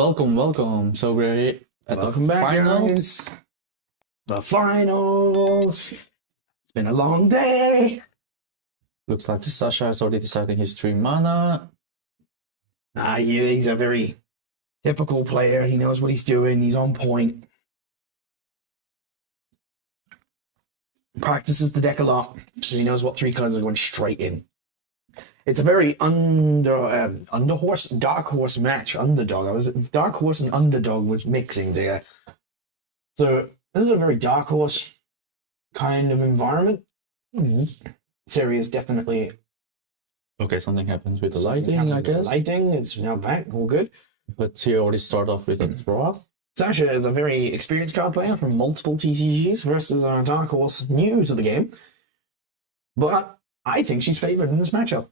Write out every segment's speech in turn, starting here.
welcome. So we're at Welcome the back, finals. guys. The finals. It's been a long day. Looks like Sasha is already deciding his 3 mana. He's a very typical player. He knows what he's doing. He's on point. Practices the deck a lot, so he knows what 3 cards are going straight in. It's a very dark horse match. Dark horse and underdog was mixing there. So this is a very dark horse kind of environment. Seri is definitely Okay, something happens with the lighting, I guess. Lighting, it's now back, all good. But he already started off with a draw. Sasha is a very experienced card player from multiple TCGs versus our dark horse new to the game. But I think she's favored in this matchup.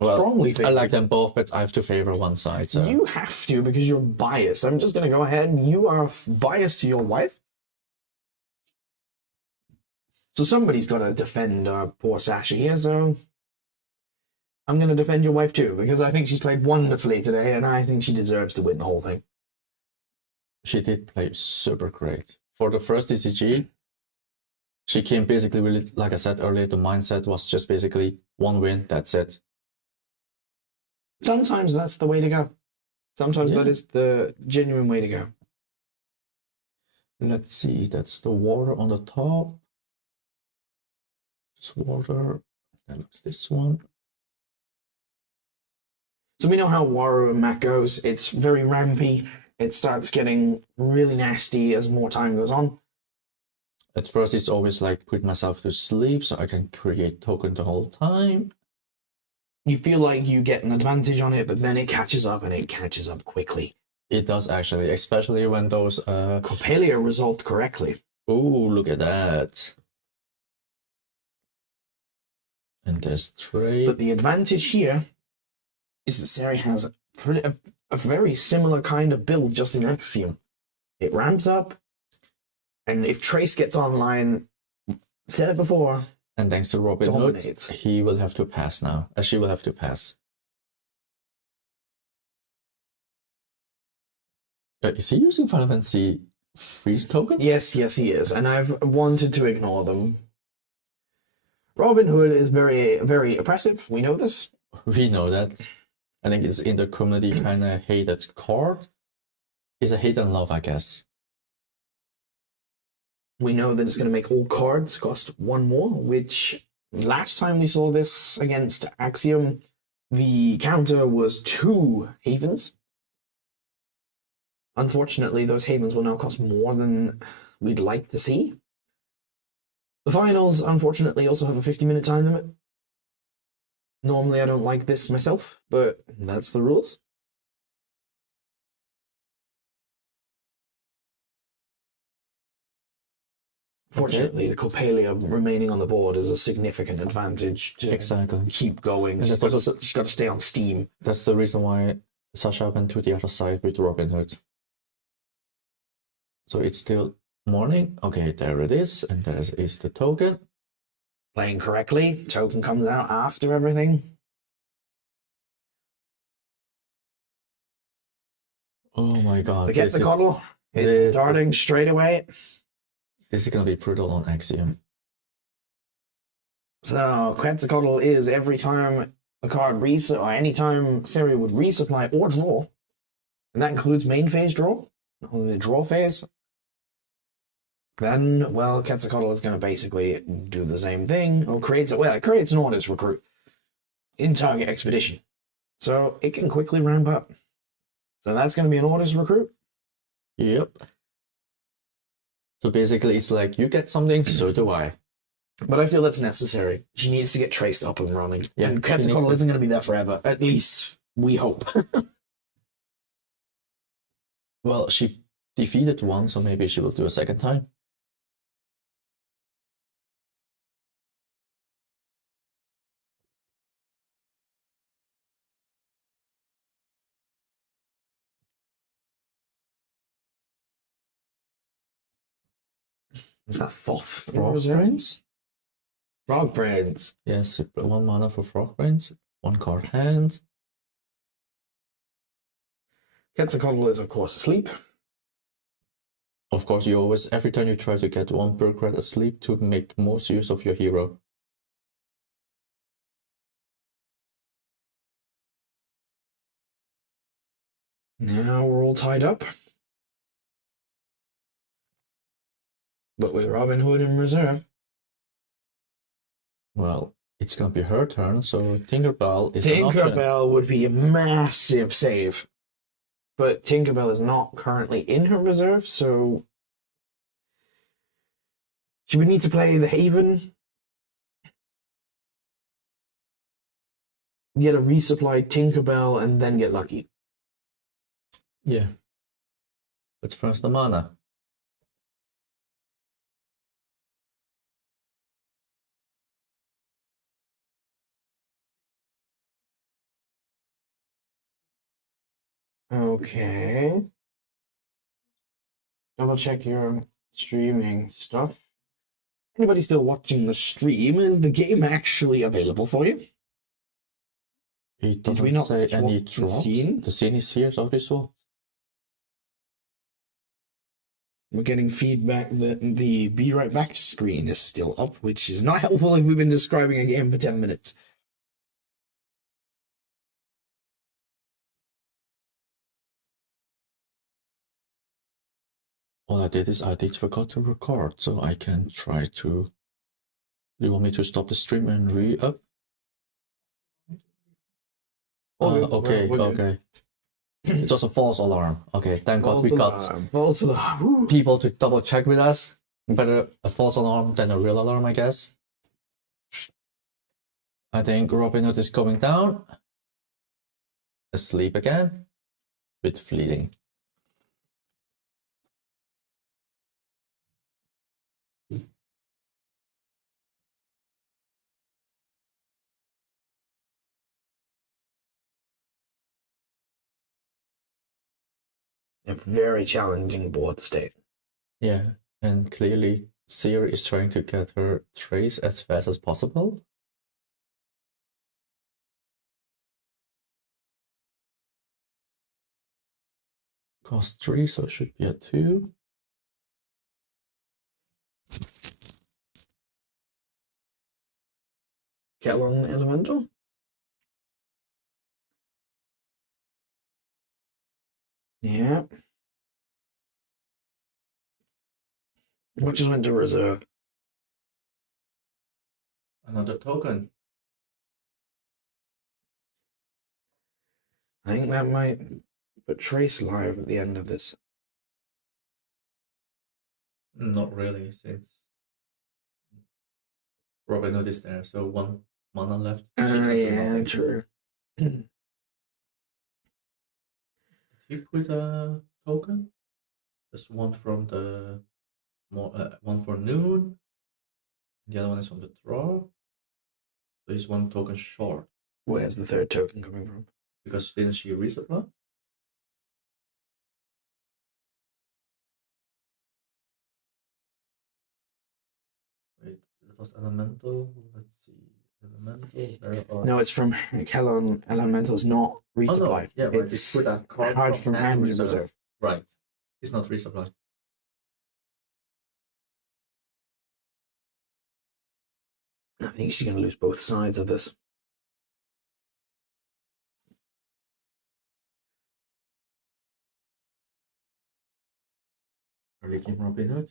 Well, Strongly favored. I like them both, but I have to favor one side. So You have to because you're biased. I'm just going to go ahead. You are biased to your wife. So somebody's got to defend poor Sasha here. So I'm going to defend your wife too because I think she's played wonderfully today and I think she deserves to win the whole thing. she did play super great. For the first TCG, she came basically really, like I said earlier, the mindset was just basically 1 win, that's it. Sometimes that's the way to go. Sometimes that is the genuine way to go. Let's see, that's the water on the top. Just water. That looks this one. So we know how Waru and Mac goes. It's very rampy. It starts getting really nasty as more time goes on. At first, it's always like put myself to sleep so I can create token the whole time. You feel like you get an advantage on it, but then it catches up and it catches up quickly. It does actually, especially when those Coppelia resolved correctly. Oh, look at that. And there's trade. But the advantage here is that Seri has a very similar kind of build just in Axiom. It ramps up, and if Trace gets online, said it before, And thanks to Robin Hood, dominates. he will have to pass now. She will have to pass. Is he using Final Fantasy freeze tokens? Yes, he is, and I've wanted to ignore them. Robin Hood is very, very oppressive. We know this. We know that. I think it's in the community kind of hated card. It's a hate and love, I guess. We know that it's going to make all cards cost 1 more, which last time we saw this against Axiom, the counter was 2 havens. Unfortunately, those havens will now cost more than we'd like to see. The finals, unfortunately, also have a 50-minute time limit. Normally, I don't like this myself, but that's the rules. Fortunately, the Coppelia remaining on the board is a significant advantage to Exactly. keep going. And Just got to stay on Steam. That's the reason why Sasha went to the other side with Robin Hood. So it's still morning. Okay, there it is. And there is the token. Playing correctly, token comes out after everything. Oh my god. The Quetzalcoatl, it's darting straight away. This is going to be brutal on Axiom. So Quetzalcoatl is every time a card or anytime Seri would resupply or draw, and that includes main phase draw, only the draw phase. Then, well, Quetzalcoatl is going to basically do the same thing, or it creates an Ordis recruit in target expedition. So it can quickly ramp up. So that's going to be an Ordis recruit. Yep. So basically, it's like you get something, so do I. But I feel that's necessary. She needs to get Traced up and running. Yeah, and Quetzalcoatl isn't going to be there forever. At least we hope. Well, she defeated one, so maybe she will do a second time. Is that Thoth? Frog Prince? Frog Prince. Yes, 1 mana for Frog Prince, 1 card hand. Quetzalcoatl is, of course, asleep. Of course, you always, every turn you try to get one bureaucrat asleep to make most use of your hero. Now we're all tied up. But with Robin Hood in reserve. Well, it's gonna be her turn, so Tinkerbell is an option. Tinkerbell would be a massive save. But Tinkerbell is not currently in her reserve, so she would need to play the Haven, get a resupplied Tinkerbell, and then get lucky. Yeah. But first the mana. Okay. Double check your streaming stuff. Anybody still watching the stream? Is the game actually available for you? It Did we doesn't not say swap any the drops. scene? The scene is here, so this swapped. We're getting feedback that the Be Right Back screen is still up, which is not helpful if we've been describing a game for 10 minutes. All I did is I did forgot to record, so I can try to... Do you want me to stop the stream and re-up? Okay. It's just a false alarm. Okay, thank God we got false alarm. people to double check with us. Better a false alarm than a real alarm, I guess. I think Robin Hood is going down. Asleep again. Bit fleeting. A very challenging board state. Yeah, and clearly Siri is trying to get her trace as fast as possible. Cost 3, so it should be a 2. Kellon Elemental? Yeah. What just went to reserve? Another token. I think that might put Trace live at the end of this. Not really, since Robin Hood is there, so 1 mana left. Yeah, true. Did he put a token? Just one from the one for noon. The other one is from the draw. So he's 1 token short. Where's the third token coming from? Because didn't she resupply? Wait, that was elemental. Let's see. Elemental. No, it's from Kellon Elemental. It's not resupply. Oh, no. Yeah, right. It's put a card from hand reserve. Right. It's not resupply. I think she's going to lose both sides of this. Early game Robin Hood.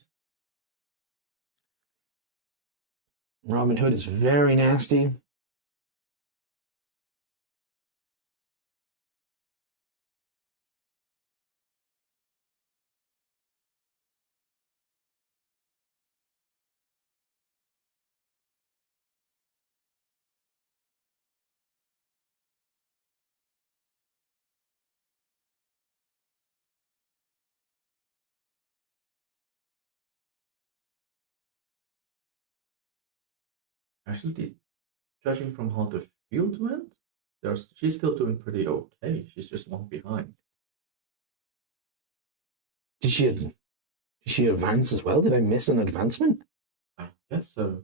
Robin Hood is very nasty. Actually, judging from how the field went, she's still doing pretty okay. She's just 1 behind. Did she advance as well? Did I miss an advancement? I guess so.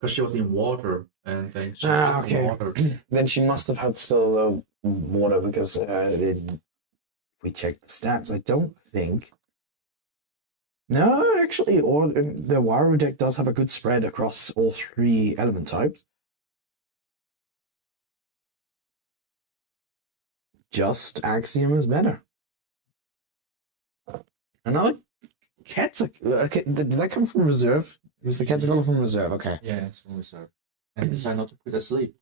Because she was in water, and then she okay. water. Then she must have had still water because If we check the stats, I don't think. No, actually, the Waru deck does have a good spread across all 3 element types. Just Axiom is better. Another Quetzalcoatl. Did that come from reserve? Was the Quetzalcoatl from reserve? Okay. Yeah, it's from reserve. And he decided not to put asleep.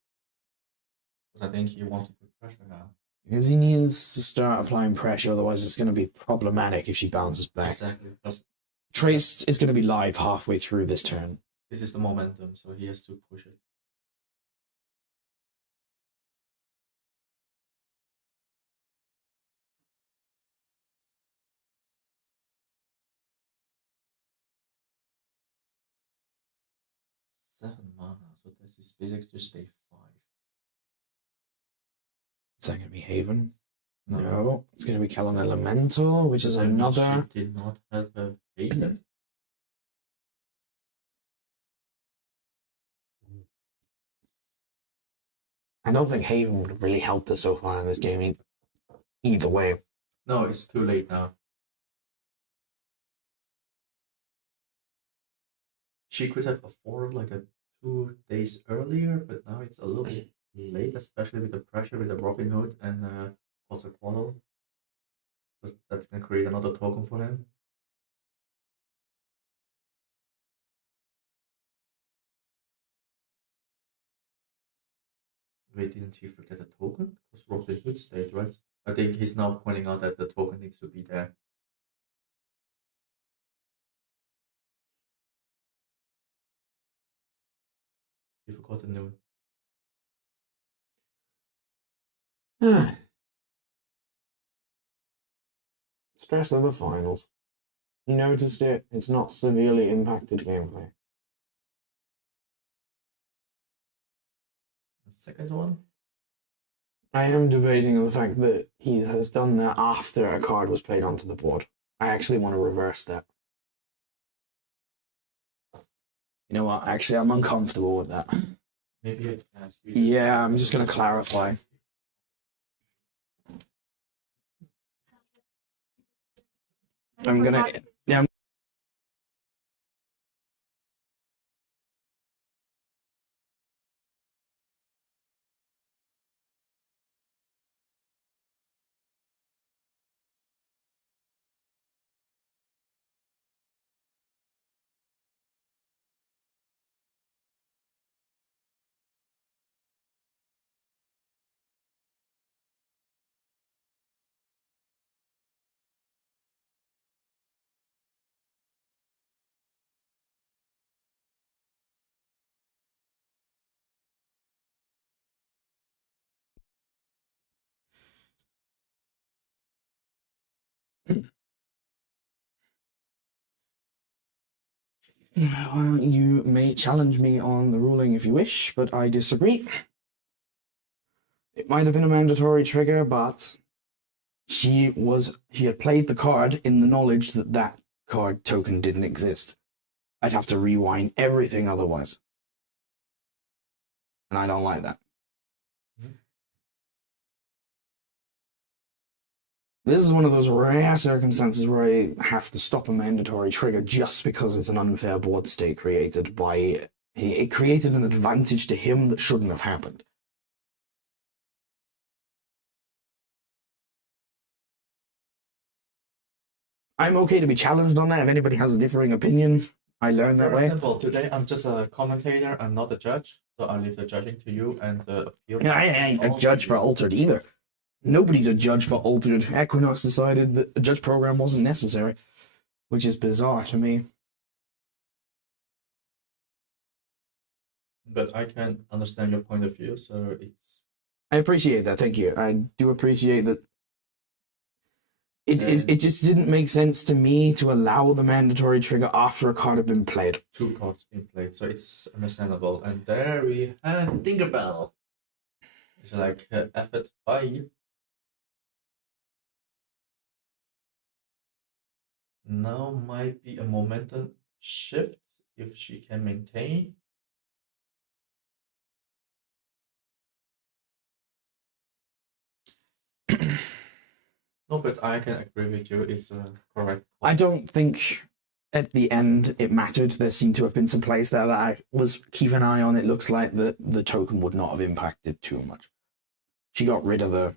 Because I think he wants to put pressure now. Because he needs to start applying pressure, otherwise it's going to be problematic if she bounces back. Exactly. Because Trace is going to be live halfway through this turn. this is the momentum, so he has to push it. Seven mana, so this is basically just stay 5. Is that going to be Haven? No. No, it's going to be Callan Elemental, which is another. She did not have a Haven. I don't think Haven would have really helped us so far in this game either way. No, it's too late now. She could have afforded like 2 days earlier, but now it's a little bit late, especially with the pressure with the Robin Hood and Quetzalcoatl. Because that's gonna create another token for him. Wait, didn't he forget a token? Because Robin Hood stayed, right? I think he's now pointing out that the token needs to be there. He forgot the noon. Stress of the finals. You noticed it, it's not severely impacted gameplay. The second one? I am debating on the fact that he has done that after a card was played onto the board. I actually want to reverse that. You know what? Actually, I'm uncomfortable with that. Maybe I can ask you. Yeah, I'm just going to clarify. I'm going to... Yeah, well, you may challenge me on the ruling if you wish, but I disagree. It might have been a mandatory trigger, but she had played the card in the knowledge that that card token didn't exist. I'd have to rewind everything otherwise. And I don't like that. This is one of those rare circumstances where I have to stop a mandatory trigger just because it's an unfair board state created by... It created an advantage to him that shouldn't have happened. I'm okay to be challenged on that. If anybody has a differing opinion, I learn that way. Simple. Today I'm just a commentator. I'm not a judge, so I'll leave the judging to you and the appeal. Yeah, I ain't a judge for AltereD either. Nobody's a judge for AltereD. Equinox decided that a judge program wasn't necessary, which is bizarre to me. But I can understand your point of view, so it's... I appreciate that, thank you. I do appreciate that. It just didn't make sense to me to allow the mandatory trigger after a card had been played. 2 cards being played, so it's understandable. And there we have Tinkerbell. It's like effort by you. Now might be a momentum shift if she can maintain. No, but I can agree with you. It's correct. I don't think at the end it mattered. There seemed to have been some plays there that I was keep an eye on. It looks like the token would not have impacted too much. She got rid of the.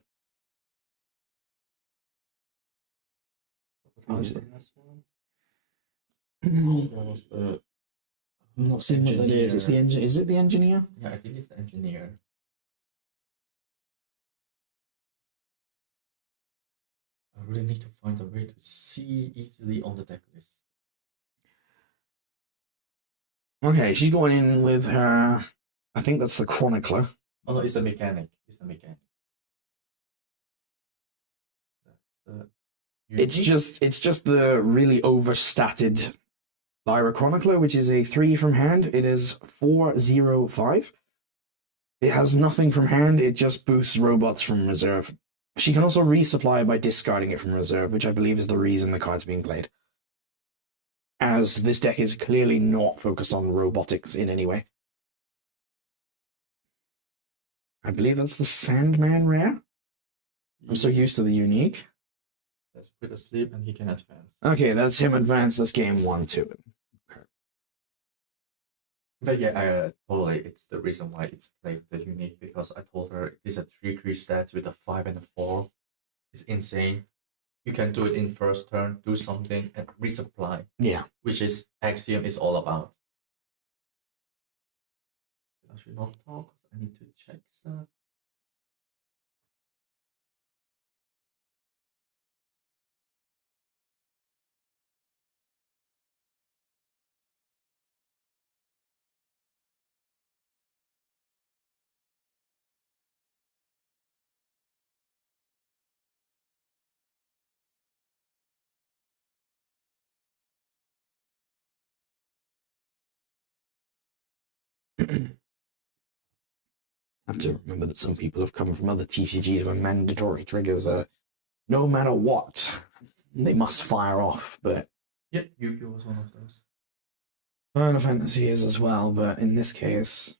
What was it? That was the I'm not seeing what that is. It's the engine. Is it the engineer? Yeah, I think it's the engineer. I really need to find a way to see easily on the deck list. Okay, she's going in with her. I think that's the chronicler. Oh no, it's a mechanic. It's a mechanic. That's the It's just the really overstated Lyra Chronicler, which is a 3 from hand. It is 4/0/5. It has nothing from hand, it just boosts robots from reserve. She can also resupply by discarding it from reserve, which I believe is the reason the card's being played. As this deck is clearly not focused on robotics in any way. I believe that's the Sandman rare. I'm so used to the unique. Let's put asleep and he can advance. Okay, that's him advance this game 1-2. But yeah, totally. It's the reason why it's played the unique, because I told her it's a 3/3 stats with a 5 and a 4. It's insane. You can do it in first turn, do something, and resupply. Yeah. Which is Axiom is all about. I should not talk. I need to check stuff. Have to remember that some people have come from other TCGs where mandatory triggers are no matter what, they must fire off. But yeah, Yu-Gi-Oh was one of those. Final Fantasy is as well, but in this case,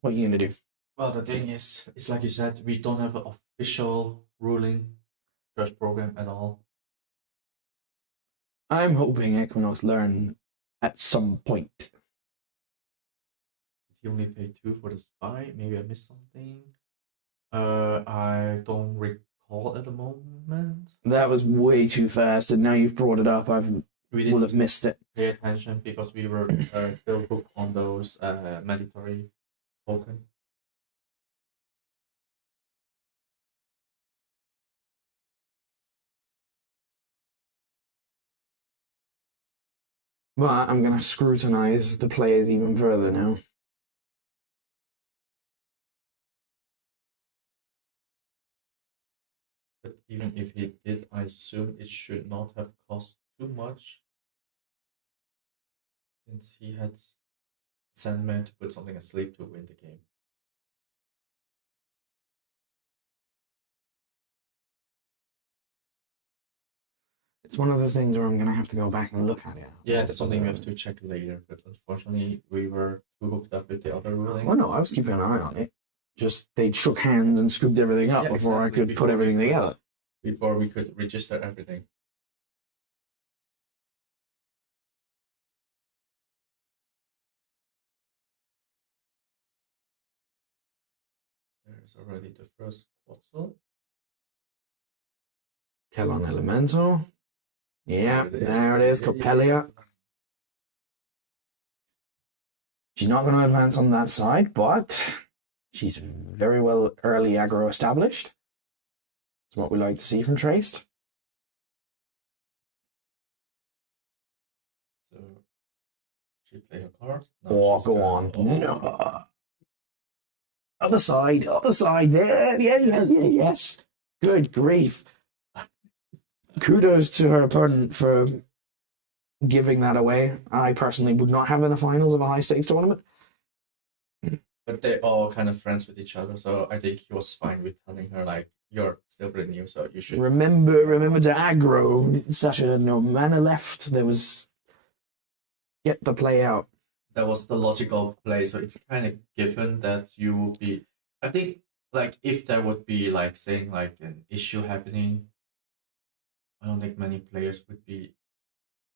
what are you gonna do? Well, the thing is, it's like you said, we don't have an official ruling church program at all. I'm hoping Equinox learn at some point. He only paid 2 for the spy. Maybe I missed something. I don't recall at the moment. That was way too fast, and now you've brought it up. I will have missed it. Pay attention because we were still hooked on those mandatory token. But I'm gonna scrutinize the players even further now. But even if he did, I assume it should not have cost too much, since he had Sandman to put something asleep to win the game. It's one of those things where I'm gonna have to go back and look at it. Yeah, that's something we have to check later. But unfortunately, we were too hooked up with the other ruling. Oh no, I was keeping an eye on it. Just they shook hands and scooped everything up before I could put everything together. Before we could register everything. There's already the first Quetzal. Kellon Elemental. Yeah, there it is, Copelia. She's not going to advance on that side, but she's very well early aggro established. It's what we like to see from Traced. So, she play her card. Oh, go on. No. Other side, there. Yes. Good grief. Kudos to her opponent for giving that away. I personally would not have in the finals of a high stakes tournament. But they're all kind of friends with each other, so I think he was fine with telling her, like, you're still pretty new, so you should remember to aggro. Sasha had no mana left. There was get the play out. That was the logical play, so it's kind of given that you will be. I think, like, if there would be, like, saying, like, an issue happening, I don't think many players would be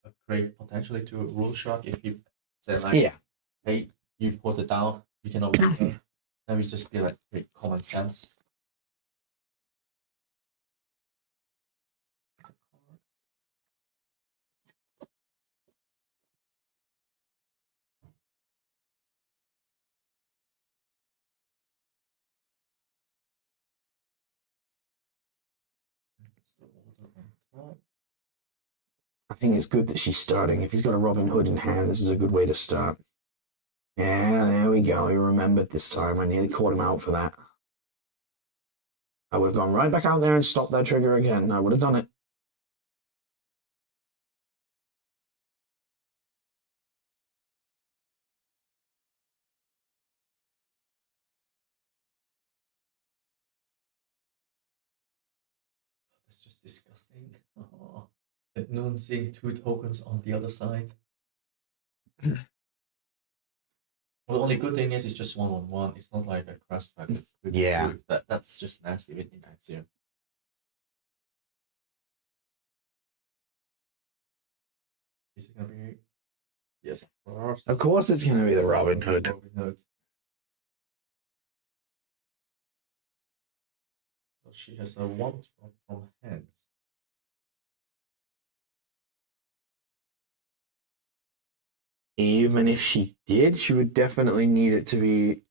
upgrade potentially to a rule shock if you say like, Yeah. hey, you put it down, you cannot win it. That would just be like pretty common sense. I think it's good that she's starting. If he's got a Robin Hood in hand, this is a good way to start. Yeah, there we go. He remembered this time. I nearly caught him out for that. I would have gone right back out there and stopped that trigger again. I would have done it. That's just disgusting. Oh. At noon, seeing 2 tokens on the other side. Well, the only good thing is it's just 1/1. It's not like a crash pack. It's good. Yeah. That's just nasty with Axiom. Is it gonna be? Yes, of course. Of course, it's going to be the Robin Hood. Robin Hood. So she has a 1 from hand. Even if she did, she would definitely need it to be.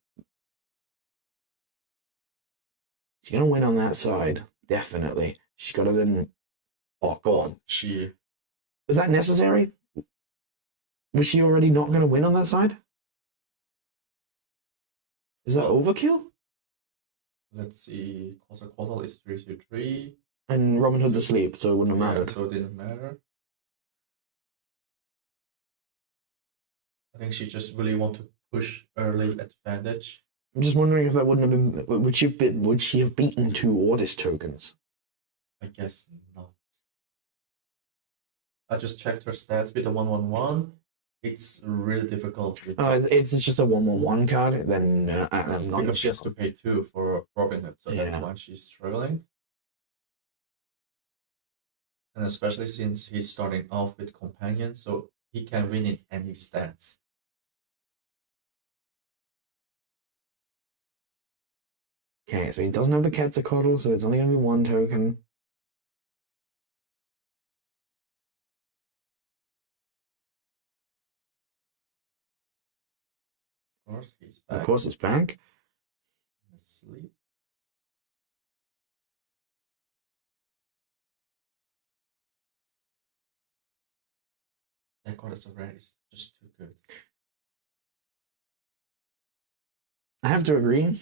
She's going to win on that side. Definitely. She's got to been. Oh, go on. Was that necessary? Was she already not going to win on that side? Is that overkill? Let's see. Quasar is 3/3. And Robin Hood's asleep, so it wouldn't have mattered. So it didn't matter. I think she just really want to push early advantage. I'm just wondering if that wouldn't have been. Would she have beaten 2 Ordis tokens? I guess not. I just checked her stats with the 1/1. It's really difficult. It's just a 1/1 card. Then I'm not because she has to pay 2 for Robin Hood, so Yeah. that's why she's struggling. And especially since he's starting off with Companion, so he can win in any stats. Okay, so he doesn't have the Quetzalcoatl, so it's only going to be 1 token. Of course, he's back. Of course, it's back. Asleep. That card is already just too good. I have to agree.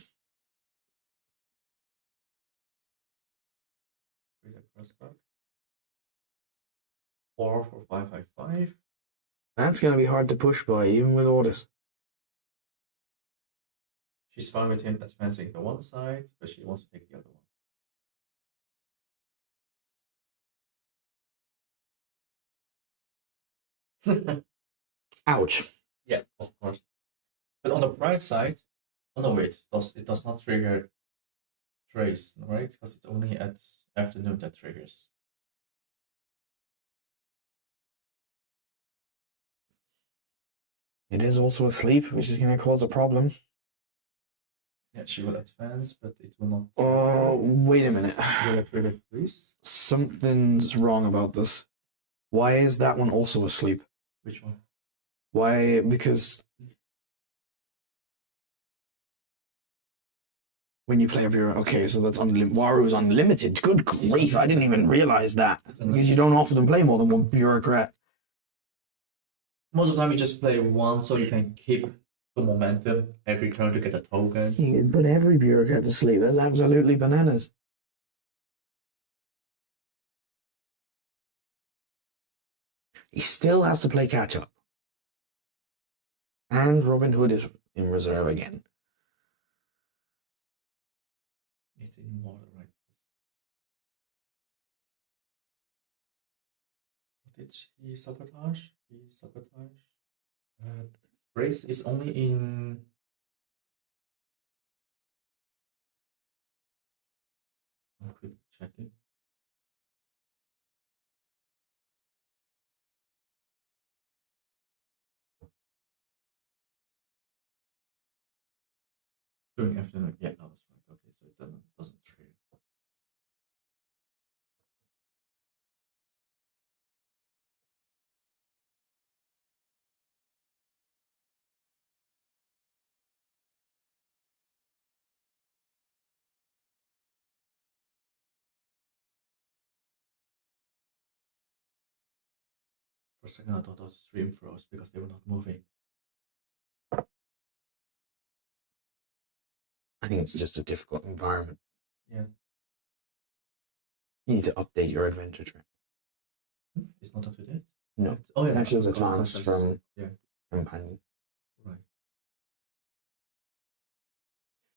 Read a crossbar. 4 for 5/5. That's going to be hard to push by, even with Ordis. She's fine with him advancing the one side, but she wants to take the other one. Ouch. Yeah, of course. But on the bright side, oh no, wait, it does not trigger trace, right? Because it's only at afternoon that triggers. It is also asleep, which is going to cause a problem. Yeah, she will advance, but it will not. Oh, wait a minute. Will it trigger freeze? Something's wrong about this. Why is that one also asleep? Which one? Why? Because when you play a bureau, okay, so that's unlimited. Waru's unlimited. Good grief, I didn't even realize that. Because you don't often play more than 1 bureaucrat. Most of the time, you just play 1 so you can keep the momentum every turn to get a token. You can put every bureaucrat to sleep. That's absolutely bananas. He still has to play catch up. And Robin Hood is in reserve again. It's in water, right? Did he sabotage? He sabotage. Race is only in. I'm quick checking. doing everything. Yeah, I was right. Okay, so it doesn't trigger. For a second, I thought the stream froze because they were not moving. I think it's just a difficult environment. Yeah. You need to update your adventure track. It's not up to date? No. Oh, yeah. Specials advanced from yeah. Companion. Right.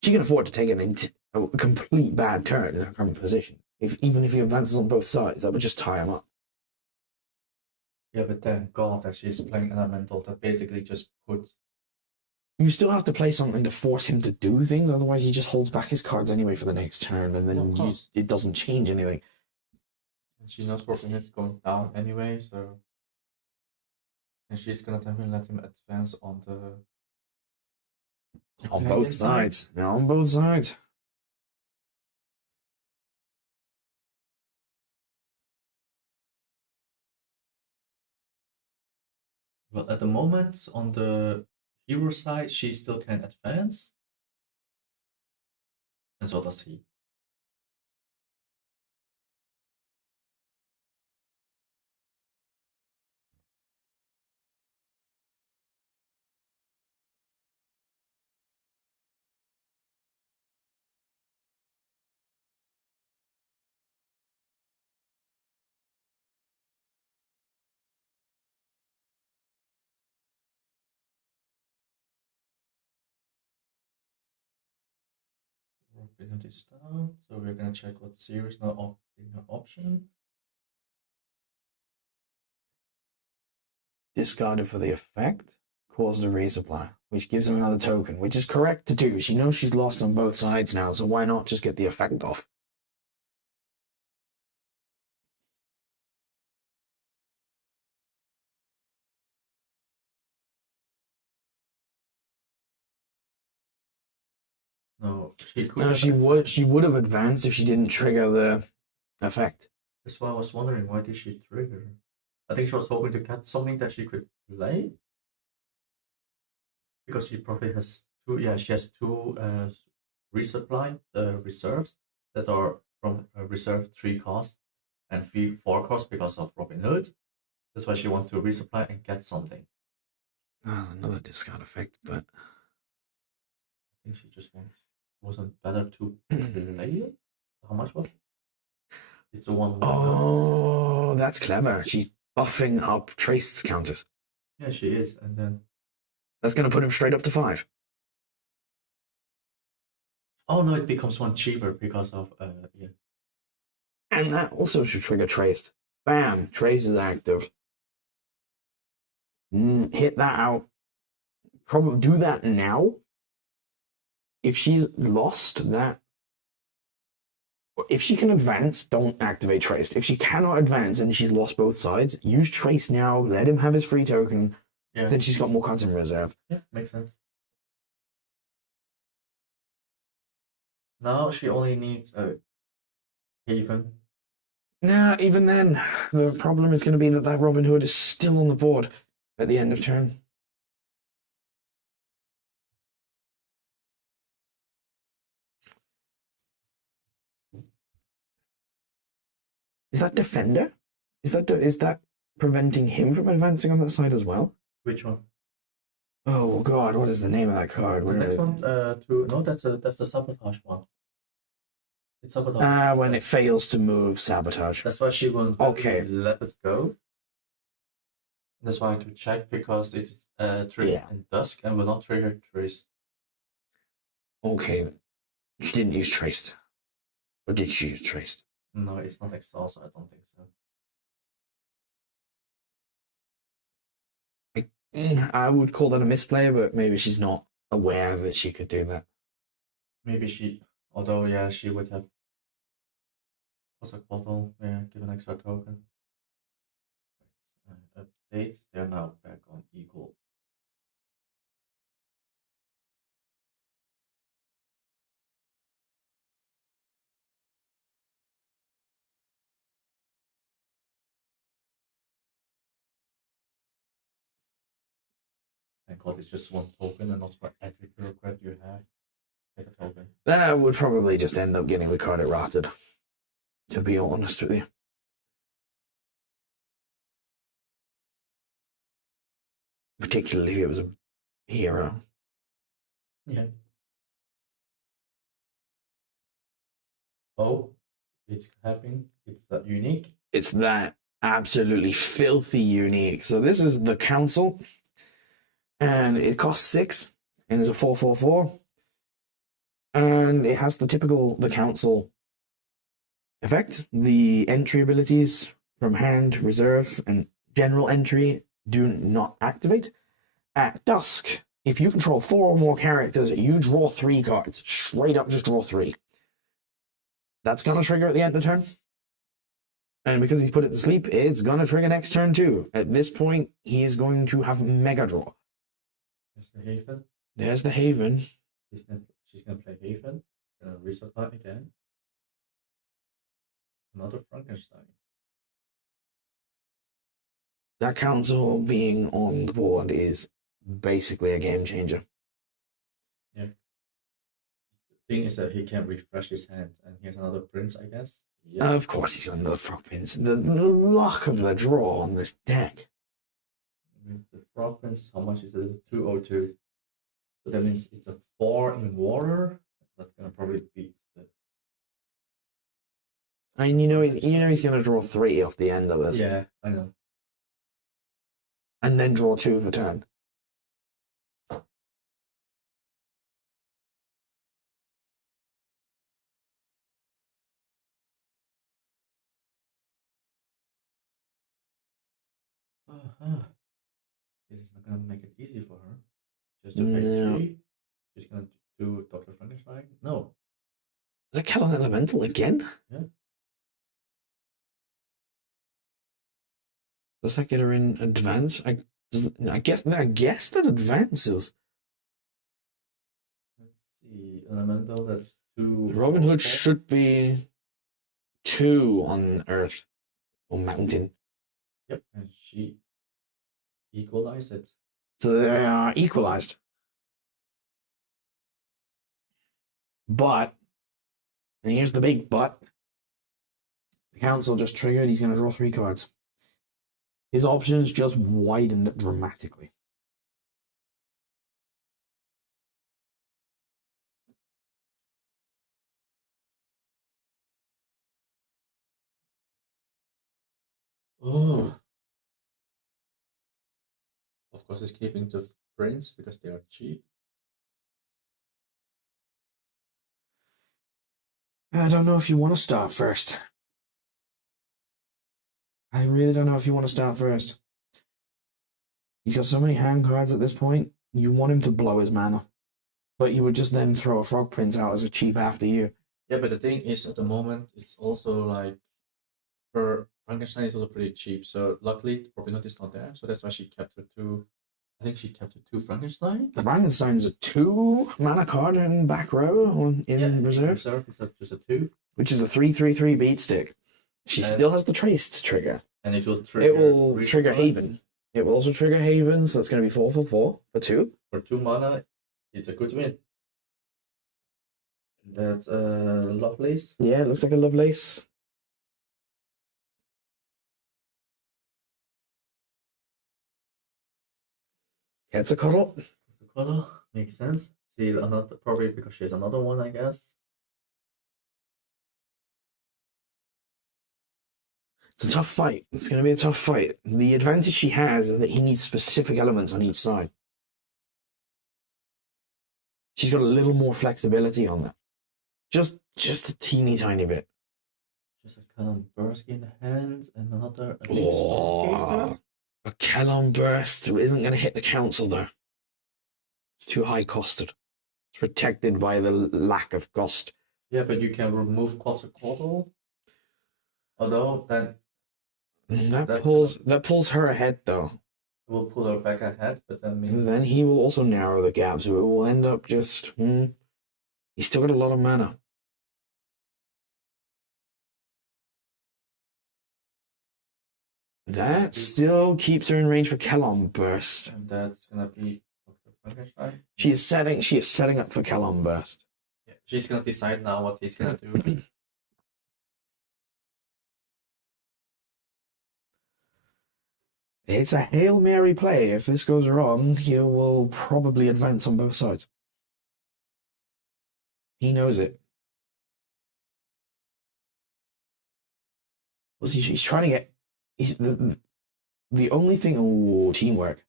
She can afford to take a complete bad turn in her current position. Even if he advances on both sides, that would just tie him up. Yeah, but then God, that she's playing elemental, that basically just puts. You still have to play something to force him to do things, otherwise he just holds back his cards anyway for the next turn, and then it doesn't change anything. And she knows Robin Hood going down anyway, so. And she's gonna let him advance on the. On both sides. Now on both sides. Well, at the moment, on the hero side, she still can advance. And so does he. Robin Hood is down, so we're gonna check what series now in her option. Discarded for the effect, caused a resupply, which gives him another token, which is correct to do. She knows she's lost on both sides now, so why not just get the effect off? No, she could No, have. she would have advanced if she didn't trigger the effect. That's why I was wondering, why did she trigger? I think she was hoping to get something that she could play. Because she probably has two, yeah, she has two resupply reserves that are from reserve 3 cost and 4 cost because of Robin Hood. That's why she wants to resupply and get something. Oh, another discard effect, but I think she just wasn't better to play it. How much was it? It's a 1-1. Oh, that's clever. She's buffing up Trace's counters. Yeah, she is, and then That's going to put him straight up to 5. oh no, it becomes 1 cheaper because of yeah. And that also should trigger Trace. Bam! Trace is active. Hit that out. Probably do that now. If she's lost that, if she can advance, don't activate Trace. If she cannot advance and she's lost both sides, use Trace now. Let him have his free token. Yeah. Then she's got more cards in reserve. Yeah, makes sense. Now she only needs a Haven. Nah, even then, the problem is going to be that Robin Hood is still on the board at the end of turn. Is that Defender? Is that preventing him from advancing on that side as well? Which one? Oh God, what is the name of that card? The next one, no, that's the sabotage one. It's sabotage. When it fails to move, sabotage. That's why she will let it go. That's why I have to check because it's triggered in dusk and will not trigger trace. Okay, she didn't use traced, or did she use traced? No, it's not exile, so I don't think so. I would call that a misplay, but maybe she's not aware that she could do that. Maybe she, although yeah, she would have. What's a bottle? Yeah, give an extra token. Update. They're now back on equal. thought it's just one token and not for every bureaucrat you have. Get a token. That would probably just end up getting the card errated, to be honest with you. Particularly if it was a hero. Yeah. Oh, it's happening. It's that unique. It's that absolutely filthy unique. So this is the Council, and it costs 6, and it's a 4/4/4, and it has the typical the Council effect. The entry abilities from hand, reserve, and general entry do not activate. At dusk, if you control 4 or more characters, you draw 3 cards. Straight up, just draw 3. That's gonna trigger at the end of turn. And because he's put it to sleep, it's gonna trigger next turn too. At this point, he is going to have Mega Draw. There's the Haven. There's the Haven. She's gonna play Haven. Gonna resupply again. Another Frankenstein. That Council being on the board is basically a game changer. Yeah. The thing is that he can refresh his hand, and he has another prince, I guess. Yeah. Of course, he's got another Frog Prince. The luck of the draw on this deck. The Frog Prince, how much is it? 2/2. So that means it's a 4 in water. That's gonna probably beat the. And you know he's gonna draw 3 off the end of this. Yeah, I know. And then draw 2 for turn. This is not gonna make it easy for her. Just to pay 3. She's gonna do Dr. Frankenstein. No. Is that Kellogg Elemental again? Yeah. Does that get her in advance? I guess that advances. Let's see. Elemental, that's 2. Robin Hood should be 2 on Earth or Mountain. Yep, and she equalized it. So they are equalized. But, and here's the big but, the Council just triggered, he's going to draw 3 cards. His options just widened dramatically. Oh. Of course, he's keeping the prints because they are cheap. I don't know if you want to start first. I really don't know if you want to start first. He's got so many hand cards at this point, you want him to blow his mana. But you would just then throw a Frog Prince out as a cheap after you. Yeah, but the thing is, at the moment, it's also like, her Frankenstein is also pretty cheap. So luckily, probably not is not there. So that's why she kept her 2. I think she kept her 2 Frankenstein. The Frankenstein's a 2 mana card in back row in reserve. In reserve, it's just a 2. Which is a 3/3/3 beat stick. She still has the Traced trigger. And it will trigger. It will trigger Haven. It will also trigger Haven, so it's going to be 4/4/4 for 2. For 2 mana, it's a good win. That's Lovelace. Yeah, it looks like a Lovelace. It's a cuddle. It's a cuddle. Makes sense. See, another, probably because she has another one, I guess. It's a tough fight. It's going to be a tough fight. The advantage she has is that he needs specific elements on each side. She's got a little more flexibility on that. Just a teeny tiny bit. Just a Callum Burst in the hands and another. A Kellogg Burst isn't going to hit the Council though. It's too high costed. It's protected by the lack of cost. Yeah, but you can remove Quetzalcoatl. Although that pulls her ahead though. It will pull her back ahead, but that means then he will also narrow the gap, so it will end up just. He's still got a lot of mana. That still keeps her in range for Kellogg Burst. And that's gonna be She is setting up for Calon Burst. Yeah, she's gonna decide now what he's gonna do. It's a Hail Mary play. If this goes wrong, he will probably advance on both sides. He knows it. Well, he's trying to get... the only thing... Oh, teamwork.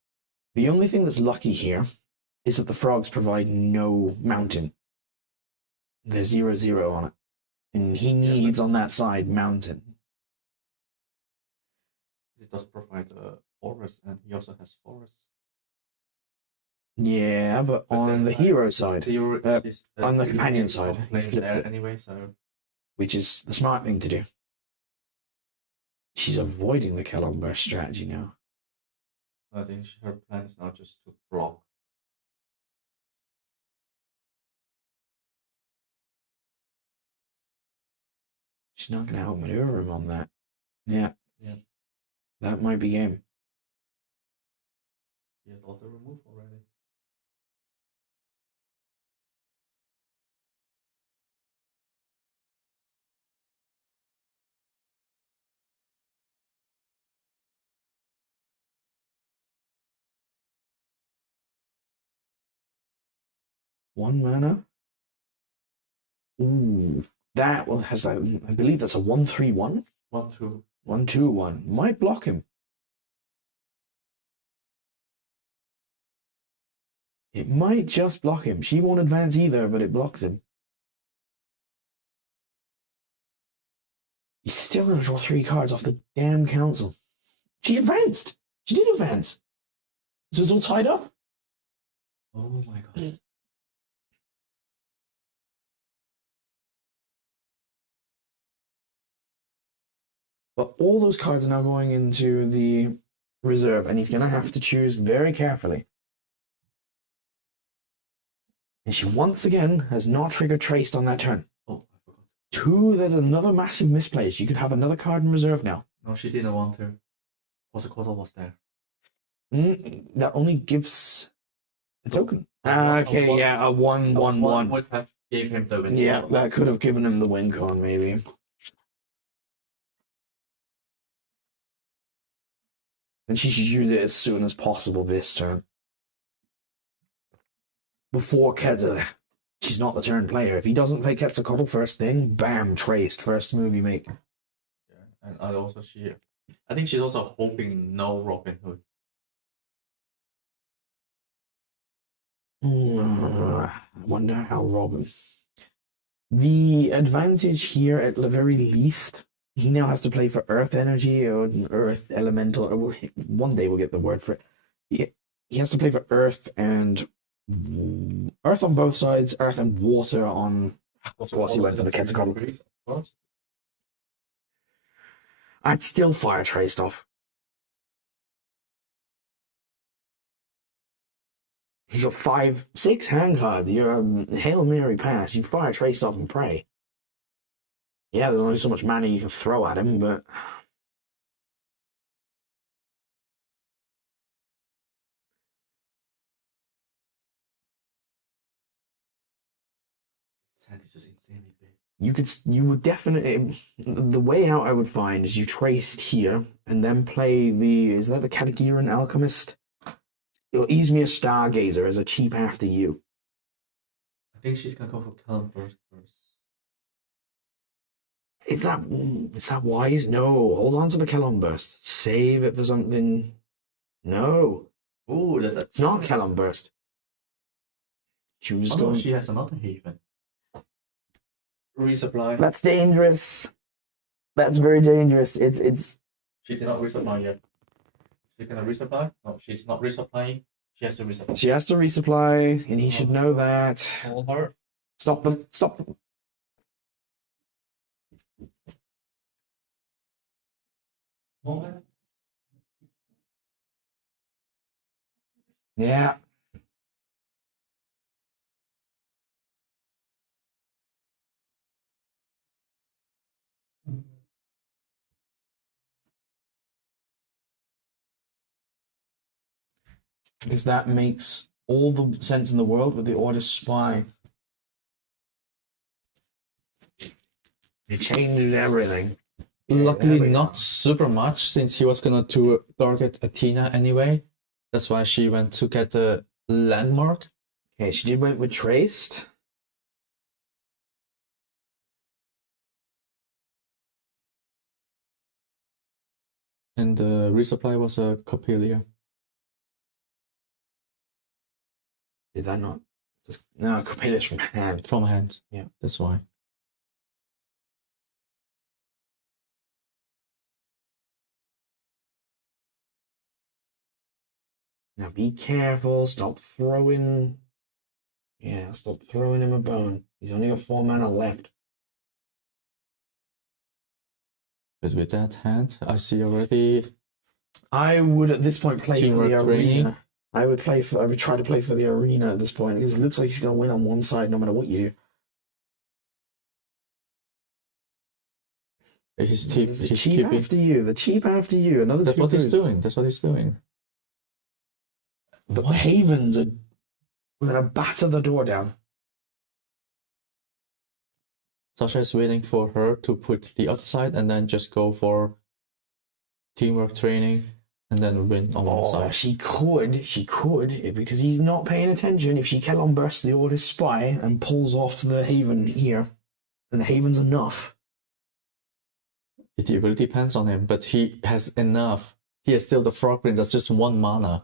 The only thing that's lucky here is that the frogs provide no mountain. There's 0/0 on it. And he needs on that side mountain. It does provide a forest, and he also has forest. Yeah, but on the hero side, on the companion side, he flipped there it, anyway, so which is the smart thing to do. She's avoiding the Calon Burst strategy now. I think her plan is now just to block. She's not going to outmaneuver him on that. Yeah. That might be game. He had auto remove already. One mana. Ooh, that has I believe that's a 1/3/1. 1/2. 1/2/1 might block him. It might just block him. She won't advance either, but it blocks him. He's still going to draw 3 cards off the damn council. She advanced. She did advance. So it's all tied up. Oh my god. But all those cards are now going into the reserve, and he's going to have to choose very carefully. And she once again has not trigger traced on that turn. Oh, I forgot. 2, there's another massive misplay. She could have another card in reserve now. No, she didn't want to. Kosokoto was there. That only gives a token. Okay, a 1/1/1. Would have gave him the win. Yeah, that could have given him the win con, maybe. And she should use it as soon as possible this turn. Before Kedza. She's not the turn player. If he doesn't play Quetzalcoatl first thing, bam, traced. First move you make. Yeah, and also I think she's also hoping no Robin Hood. I wonder how Robin. The advantage here, at the very least, he now has to play for Earth Energy or an Earth Elemental. Or one day we'll get the word for it. He has to play for Earth and Earth on both sides, Earth and Water on. Of course, he went for the Quetzalcoatl. I'd still fire traced off. He's got 5-6 hand cards. You're Hail Mary pass. You fire traced off and pray. Yeah, there's only so much mana you can throw at him, but. Sandy's just insanely big. You would definitely, the way out I would find is you traced here and then play is that the Katagiran Alchemist? It'll ease me a Stargazer as a cheap after you. I think she's gonna go for Calon Burst first. Is that wise? No, hold on to the Calon Burst. Save it for something. No. Ooh, It's not Calon Burst. She was going. She has another Haven. Resupply. That's dangerous. That's very dangerous. It's. She did not resupply yet. She's gonna resupply? No, she's not resupplying. She has to resupply. She has to resupply, and he should know that. Hold her. Stop them. Stop them. Moment. Yeah. Because that makes all the sense in the world with the Ordis spy. It changes everything. Luckily, not super much, since he was gonna to target Athena anyway. That's why she went to get the landmark. Okay, she did went with Traced. And the resupply was a Coppelia. Did that not? No, Coppelia's from hand. From hand. Yeah. That's why. Now be careful. Stop throwing. Yeah, stop throwing him a bone. He's only got 4 mana left. But with that hand, I see already. I would at this point play for the Teamwork training. arena. I would try to play for the arena at this point because it looks like he's gonna win on one side no matter what you do. He's cheap keeping. after you. The cheap after you. Another. That's what he's doing. That's what he's doing. The Havens are gonna batter the door down. Sasha is waiting for her to put the other side and then just go for teamwork training and then win on one side. She could, because he's not paying attention. If she Kellon bursts the Ordis spy and pulls off the Haven here, then the Haven's enough. It really depends on him, but he has enough. He has still the Frog Prince, that's just 1 mana.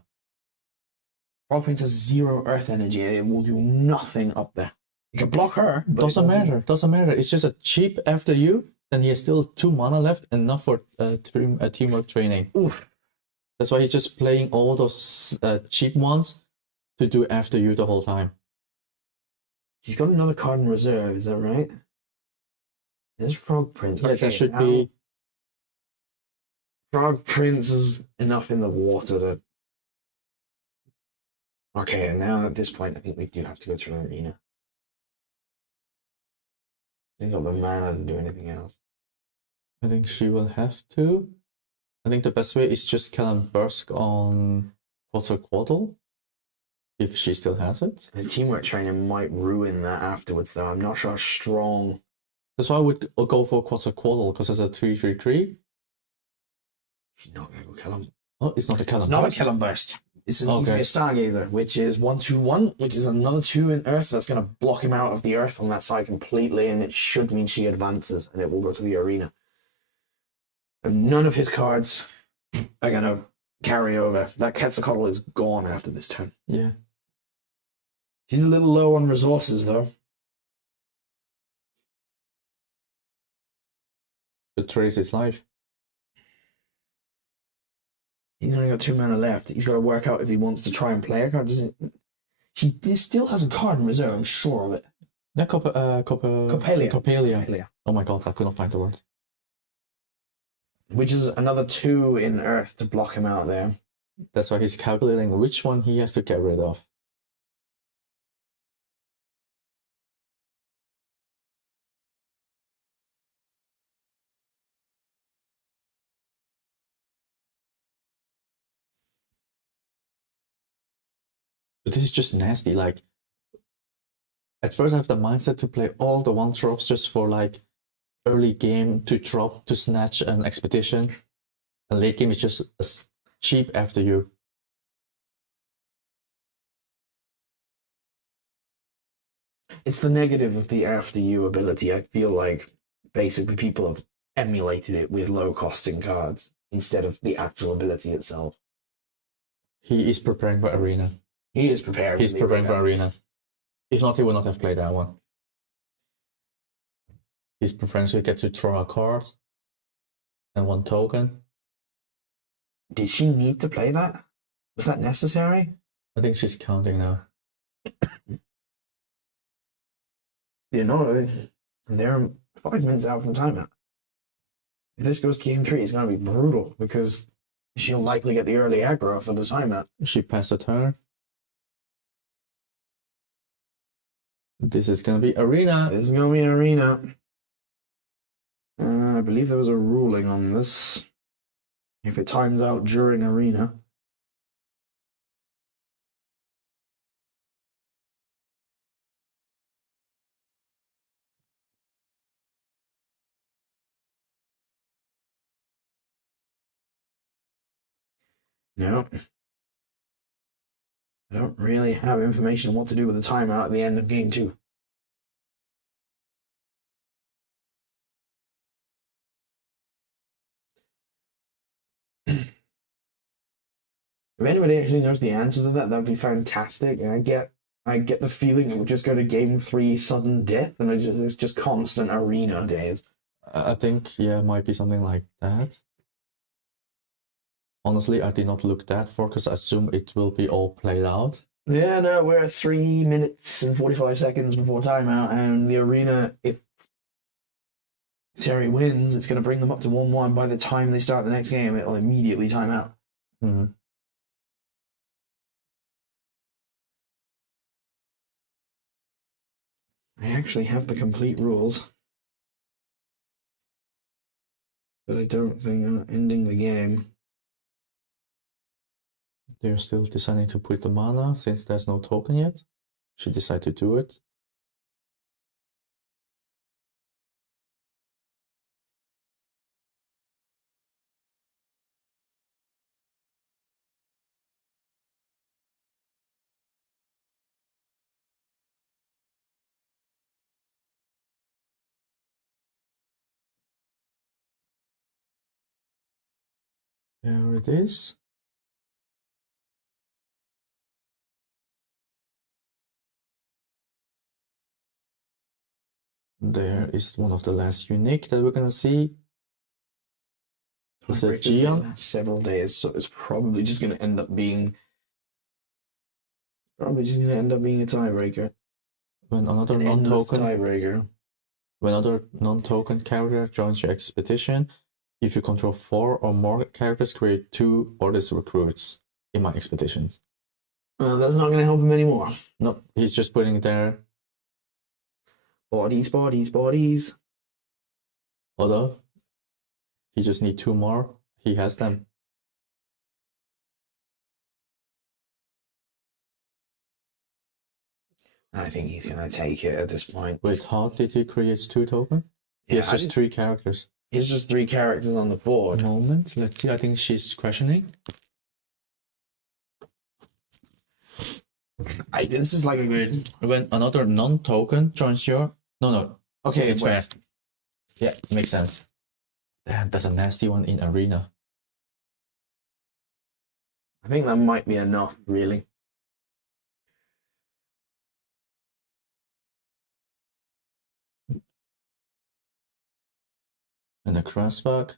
Frog Prince has 0 Earth energy, and it will do nothing up there. You can block her. But doesn't matter. It's just a cheap after you, then he has still 2 mana left, enough for teamwork training. Oof. That's why he's just playing all those cheap ones to do after you the whole time. He's got another card in reserve, is that right? There's Frog Prince. Yeah, okay, that should be. Frog Prince is enough in the water to. Okay, and now at this point, I think we do have to go to an arena. Ain't got the mana to do anything else. I think she will have to. I think the best way is just kill and burst on Quetzalcoatl, if she still has it. And teamwork training might ruin that afterwards, though. I'm not sure how strong. That's why I would go for Quetzalcoatl, because it's a 3/3/3. She's not going to go kill him. Oh, it's not a kill and It's not a burst. kill and burst. It's an Okay. easy Stargazer, which is 1/2/1, which is another 2 in Earth that's going to block him out of the Earth on that side completely, and it should mean she advances, and it will go to the arena. And none of his cards are going to carry over. That Quetzalcoatl is gone after this turn. Yeah. He's a little low on resources, though. Betrays his life. He's only got 2 mana left. He's got to work out if he wants to try and play a card. He still has a card in reserve, I'm sure of it. Yeah, Coppelia. Coppelia. Oh my god, I couldn't find the word. Which is another 2 in Earth to block him out there. That's why he's calculating which one he has to get rid of. But this is just nasty. Like, at first I have the mindset to play all the 1-drops just for like early game to drop to snatch an expedition. And late game is just cheap after you. It's the negative of the after you ability. I feel like basically people have emulated it with low costing cards instead of the actual ability itself. He is preparing for arena. He is prepared. He's preparing for arena. If not, he would not have played that one. He's preparing to get to draw a card and 1 token. Did she need to play that? Was that necessary? I think she's counting now. You know, they're 5 minutes out from timeout. If this goes to game 3, it's going to be brutal because she'll likely get the early aggro for the timeout. She passed a turn. This is going to be arena. This is going to be arena. I believe there was a ruling on this. If it times out during arena. No. I don't really have information on what to do with the timeout at the end of game 2. If anybody actually knows the answer to that, that'd be fantastic. And I get the feeling it would just go to game 3 sudden death, and it's just constant arena days. I think, yeah, it might be something like that. Honestly, I did not look that far because I assume it will be all played out. Yeah, no, we're 3 minutes and 45 seconds before timeout, and the arena, if Terry wins, it's going to bring them up to 1-1. By the time they start the next game, it'll immediately time out. Mm-hmm. I actually have the complete rules, but I don't think I'm ending the game. They're still deciding to put the mana since there's no token yet. She decided to do it. There it is. There is one of the last unique that we're gonna see. Is it Gion? Several days, so it's probably just going to end up being a tiebreaker. When another non-token tiebreaker. When another non-token character joins your expedition, if you control 4 or more characters, create 2 Ordis recruits in my expeditions. Well, that's not going to help him anymore. No, he's just putting there bodies. Although he just need 2 more, he has them. I think he's going to take it at this point. Wait, how did he create 2 tokens? He has just 3 characters. It's just 3 characters on the board. Moment, let's see. I think she's questioning. This is like a good. When another non-token joins your. No. Okay, it's fair. Yeah, makes sense. Damn, that's a nasty one in arena. I think that might be enough, really. And a crossback.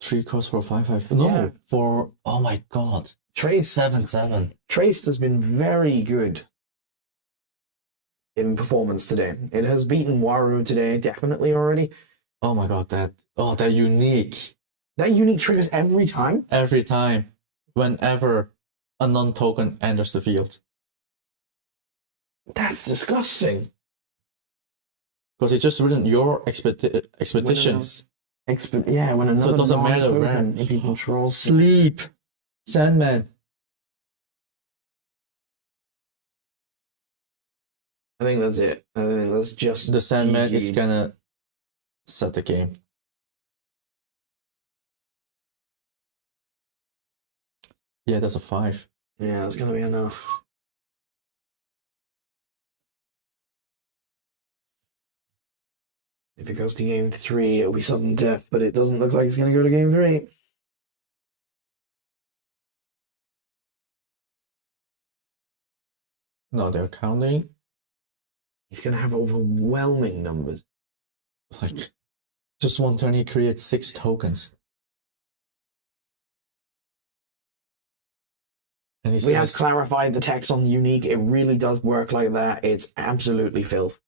3 costs for 5/5. No, yeah. For oh my god. Trace 7/7. Trace has been very good in performance today. It has beaten Waru today, definitely already. Oh my god, that unique. That unique triggers every time? Every time. Whenever a non-token enters the field. That's disgusting. Because it just ruined your expeditions. When another so it doesn't matter where. If he controls Sleep. Sandman. I think that's it. I think that's just the Sandman GG. is gonna set the game. Yeah, that's a 5. Yeah, that's gonna be enough. If it goes to game 3, it'll be sudden death, but it doesn't look like it's gonna go to game 3. No, they're counting. He's gonna have overwhelming numbers. Like, just one turn he creates 6 tokens. And we have clarified the text on unique. It really does work like that. It's absolutely filth.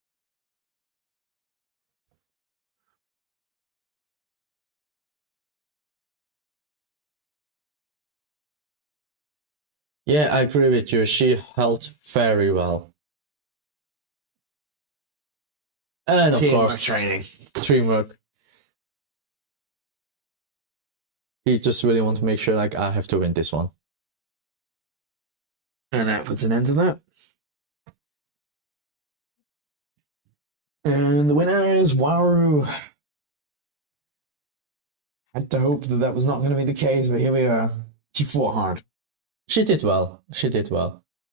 Yeah, I agree with you. She held very well. And of course, training. Teamwork. He just really want to make sure, like, I have to win this one. And that puts an end to that. And the winner is Waru. Had to hope that that was not going to be the case, but here we are. She fought hard. She did well. She did well.